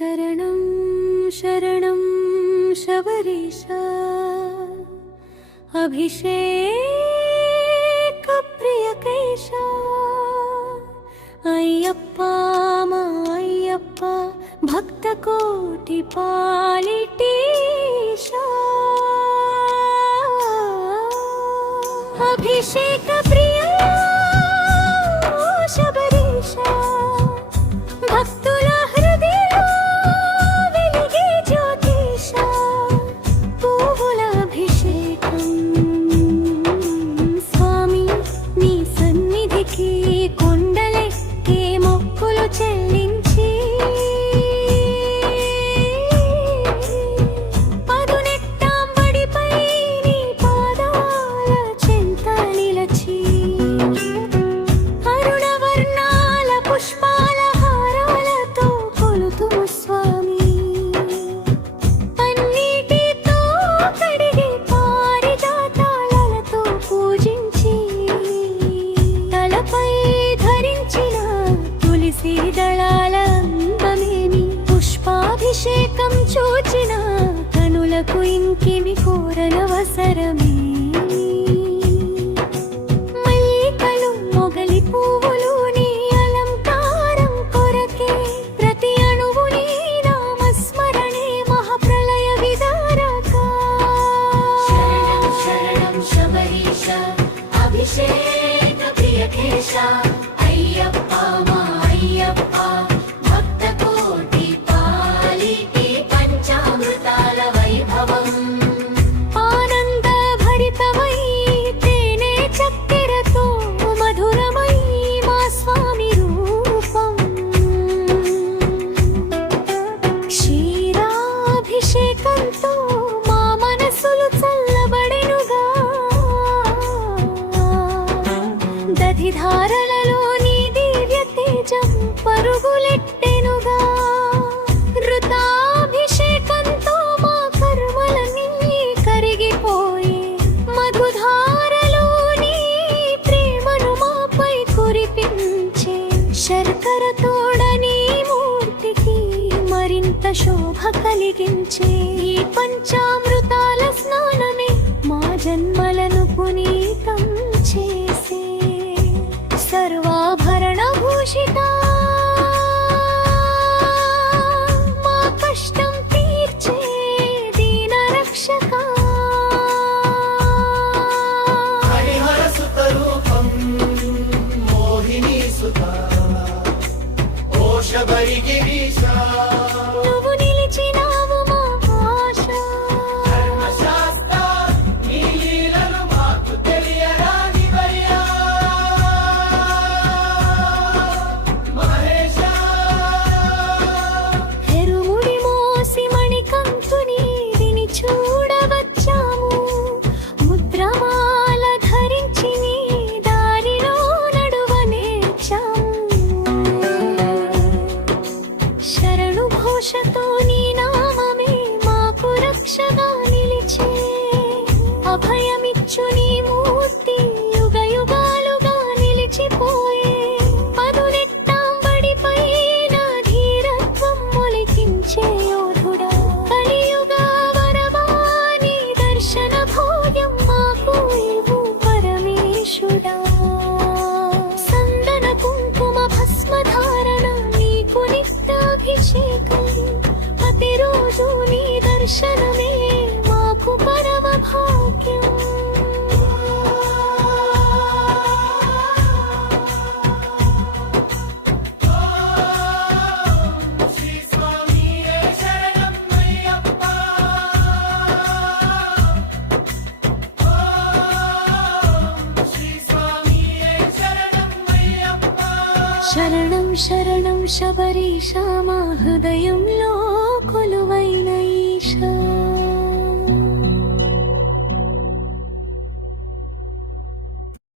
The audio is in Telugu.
శరణం శరణం శబరీశ అభిషేక ప్రియకేశ అయ్యప్ప మా అయ్యప్ప భక్త కోటి పాలిటీశ అభిషేక ప్రియ శబరీశ భక్తుల హృదయంలో వెలిగే జ్యోతిష పువ్వుల అభిషేకం స్వామి నీ సన్నిధికి కొండలెక్కే మొక్కులు చెల్లించి పదునెట్టాంబడిపై నీ పాదాల చెంత నిలచి అరుణవర్ణాల పుష్పాల హారాలతో కొలుతుము స్వామి పన్నీటితో కడిగి పారిజాతాలతో పూజించి తలపై ధరించిన తులసి దళాల అందమేమి పుష్పాభిషేకం చూచిన కనులకు ఇంకిమి కోరనవసరమే మల్లికలు మొగలి పువ్వులు నీ అలంకారం కొరకే ప్రతి అణువు నీ నామస్మరణే మహాప్రళయ విదారక శరణం శరణం శబరీశ అభిషేక ప్రియకేశ అయ్యప్ప మా అయ్యప్ప భక్త కోటి పాలిటి పంచామృతాల వైభవం ఆనంద భరితమై తేనె చక్కెరతో మధురమై మా స్వామి రూపం క్షీరాభిషేకంతో మా మనసులు చల్లబడెనుగా దధిధారలలో నీ దివ్య తేజం పరుగులెట్టెనుగా ఋతాభిషేకంతో మా కర్మలన్నీ కరిగిపోయి మధుధారలో నీ ప్రేమను మాపై కురిపించే శర్కర తోడని మూర్తికి మరింత శోభ కలిగించే ఈ పంచామృతాల స్నానమే మా జన్మలను పునీతం చేసే సర్వాభరణ భూషిత మా కష్టం తీర్చే దీన రక్షక హరిహర సుత రూపం మోహిని సుత ఓ శబరి గిరీశ నువ్వు నిలిచినావు మా ఆశ ధర్మశాస్త్ర నీ లీలలు మాకు తెలియరానివయ్యా మహేశ ఎరుముడి మోసి మణికంఠుని విని చూడవచ్చాము ముద్రమాల ధరించి నీ దారిలో నడువనేర్చాము శరణు ఘోషతో నీ నామమే మాకు రక్షగా నిలిచే అభయమిచ్చు నీ మూర్తి యుగ యుగాలుగా నిలిచిపోయే పదునెట్టాంబడిపై నా ధీరత్వం మొలికించే యోధుడా కలియుగ వరవాణి దర్శన భోగ్యం మాకు ఇవ్వు పరమేశుడా సందన కుంకుమ భస్మధారణ నీకు నిత్యాభిషేకం ప్రతిరోజు నీ దర్శనమే మాకు పరమ భాగ్యం శ్రీ స్వామియే శరణం అయ్యప్ప శ్రీ స్వామియే శరణం అయ్యప్ప శరణం శరణం శబరీశ మా హృదయంలో కొలువైన